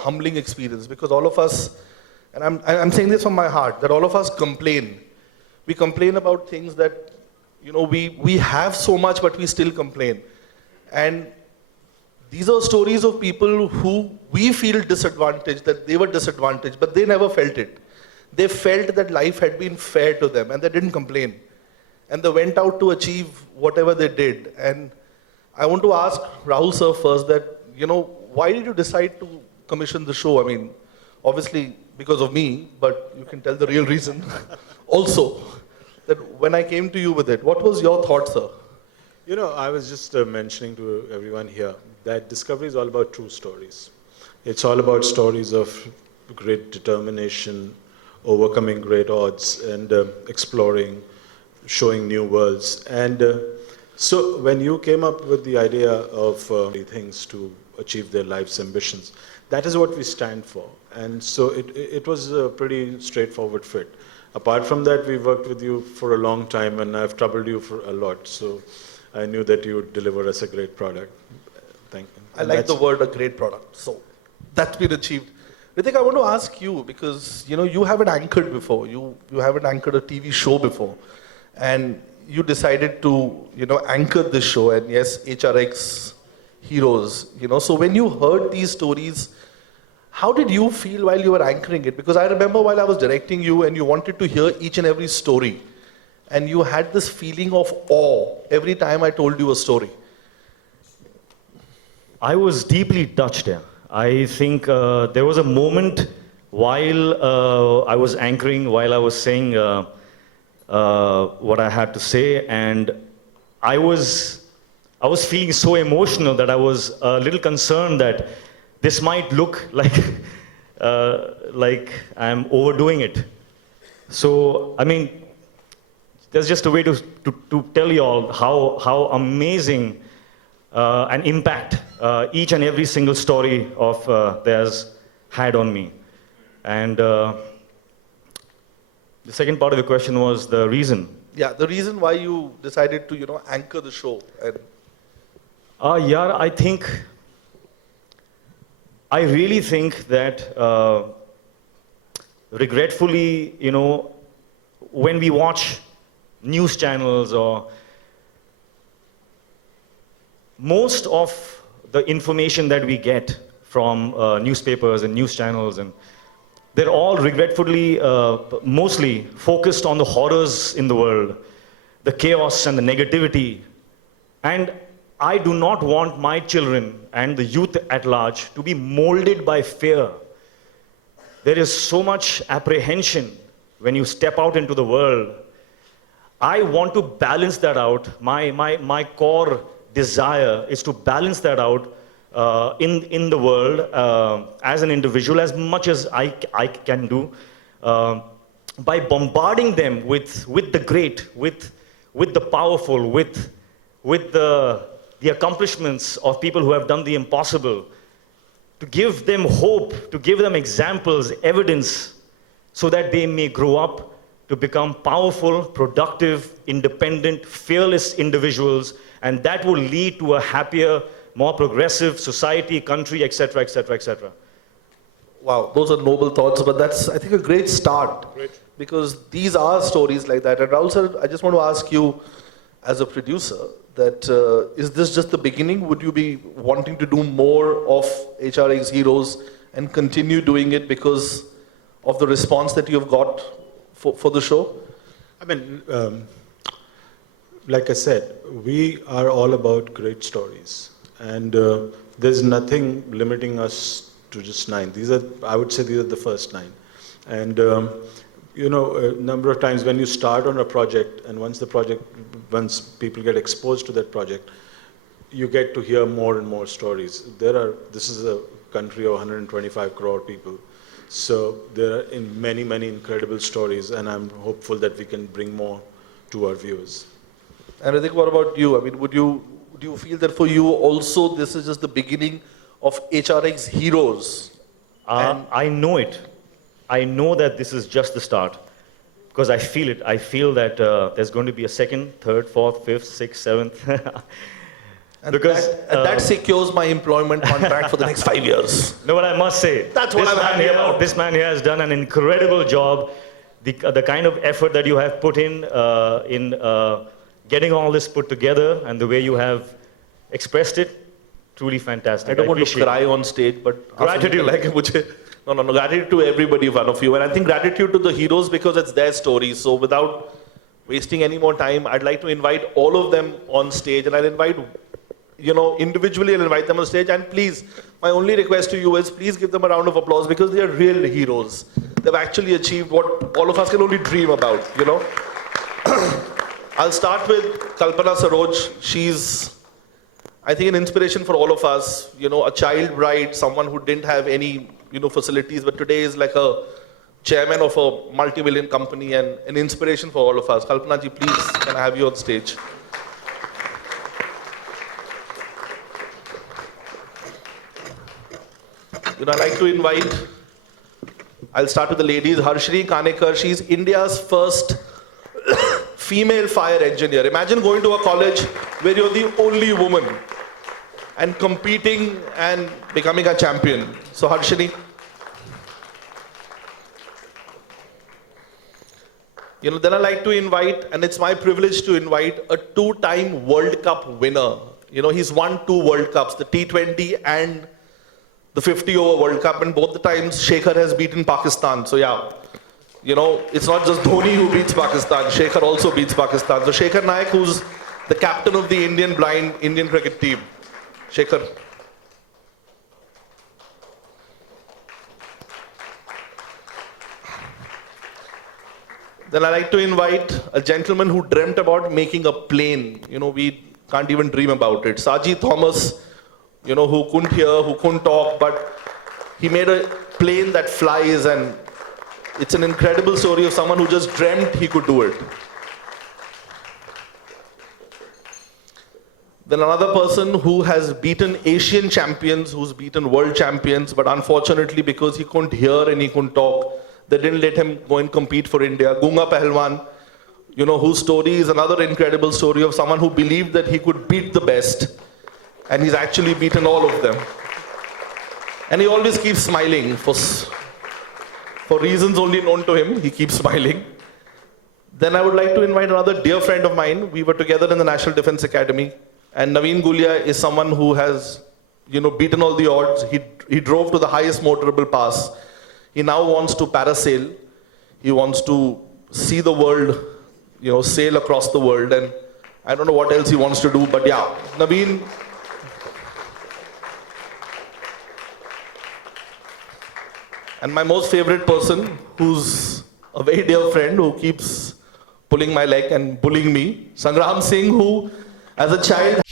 humbling experience because all of us, and I'm saying this from my heart, that all of us complain. We complain about things that, we have so much, but we still complain. And these are stories of people who we feel disadvantaged, that they were disadvantaged, but they never felt it. They felt that life had been fair to them and they didn't complain. And they went out to achieve whatever they did. And I want to ask Rahul sir first that, why did you decide to commission the show? I mean, obviously because of me, but you can tell the real reason also. That when I came to you with it, what was your thought, sir? I was just mentioning to everyone here that Discovery is all about true stories. It's all about stories of great determination, overcoming great odds, and exploring, showing new worlds. And so when you came up with the idea of things to achieve their life's ambitions, that is what we stand for. And so it was a pretty straightforward fit. Apart from that, we worked with you for a long time, and I've troubled you for a lot. So I knew that you would deliver us a great product. Thank you. I like the word, a great product. So that's been achieved. Hritik, I want to ask you, because you haven't anchored before. You haven't anchored a TV show before. And you decided to, anchor this show. And yes, HRX heroes. So when you heard these stories, how did you feel while you were anchoring it? Because I remember while I was directing you and you wanted to hear each and every story. And you had this feeling of awe every time I told you a story. I was deeply touched here. I think there was a moment while I was anchoring, while I was saying what I had to say, and I was feeling so emotional that I was a little concerned that this might look like I'm overdoing it. So, I mean, there's just a way to tell you all how amazing an impact each and every single story of theirs had on me. And the second part of the question was the reason. Yeah, the reason why you decided to, anchor the show. And yeah, I really think that regretfully, when we watch news channels or most of the information that we get from newspapers and news channels, and they're all regretfully mostly focused on the horrors in the world, the chaos and the negativity. And I do not want my children and the youth at large to be molded by fear. There is so much apprehension when you step out into the world. I want to balance that out. My core desire is to balance that out in the world as an individual, as much as I can do, by bombarding them with the great, with the powerful, with the accomplishments of people who have done the impossible, to give them hope, to give them examples, evidence, so that they may grow up to become powerful, productive, independent, fearless individuals, and that will lead to a happier, more progressive society, country, etc., etc., etc. Wow, those are noble thoughts, but that's, I think, a great start. Great. Because these are stories like that. And Rahul sir, I just want to ask you, as a producer, that is this just the beginning? Would you be wanting to do more of HRX Heroes and continue doing it because of the response that you have got for the show? I mean, like I said, we are all about great stories. And there's nothing limiting us to just 9. I would say these are the first 9. And a number of times when you start on a project, and once people get exposed to that project, you get to hear more and more stories. This is a country of 125 crore people. So there are many, many incredible stories, and I'm hopeful that we can bring more to our viewers. And Hritik, what about you? I mean, do you feel that for you also this is just the beginning of HRX Heroes? I know it. I know that this is just the start, because I feel it. I feel that there's going to be a second, third, fourth, fifth, sixth, seventh. And Because that secures my employment contract for the next 5 years. no, but I must say, That's what I'm happy about. This man here has done an incredible job. The kind of effort that you have put in getting all this put together and the way you have expressed it, truly fantastic. I don't want to appreciate cry on stage, but Gratitude. No, gratitude to everybody, one of you. And I think gratitude to the heroes because it's their stories. So without wasting any more time, I'd like to invite all of them on stage. And I'll invite, individually I'll invite them on stage. And please, my only request to you is please give them a round of applause because they are real heroes. They've actually achieved what all of us can only dream about, I'll start with Kalpana Saroj. She's, I think, an inspiration for all of us. A child bride, someone who didn't have any, facilities, but today is like a chairman of a multi-million company and an inspiration for all of us. Kalpana ji, please, can I have you on stage? I'd like to invite, I'll start with the ladies, Harshri Kanekar. She's India's first female fire engineer. Imagine going to a college where you're the only woman and competing and becoming a champion. So Harshini. Then I like to invite, and it's my privilege to invite, a 2-time World Cup winner. He's won 2 World Cups, the T20 and the 50-over World Cup, and both the times Shekhar has beaten Pakistan. So yeah, it's not just Dhoni who beats Pakistan, Shekhar also beats Pakistan. So Shekhar Naik, who's the captain of the Indian blind Indian cricket team. Shekhar. Then I like to invite a gentleman who dreamt about making a plane. We can't even dream about it. Saji Thomas, who couldn't hear, who couldn't talk, but he made a plane that flies, and it's an incredible story of someone who just dreamt he could do it. Then another person who has beaten Asian champions, who's beaten world champions, but unfortunately because he couldn't hear and he couldn't talk, they didn't let him go and compete for India. Gunga Pahalwan, whose story is another incredible story of someone who believed that he could beat the best, and he's actually beaten all of them. And he always keeps smiling. For reasons only known to him, he keeps smiling. Then I would like to invite another dear friend of mine. We were together in the National Defense Academy. And Naveen Gulia is someone who has, beaten all the odds. He drove to the highest motorable pass. He now wants to parasail. He wants to see the world, sail across the world. And I don't know what else he wants to do, but yeah, Naveen. And my most favorite person, who's a very dear friend, who keeps pulling my leg and bullying me, Sangram Singh, who as a child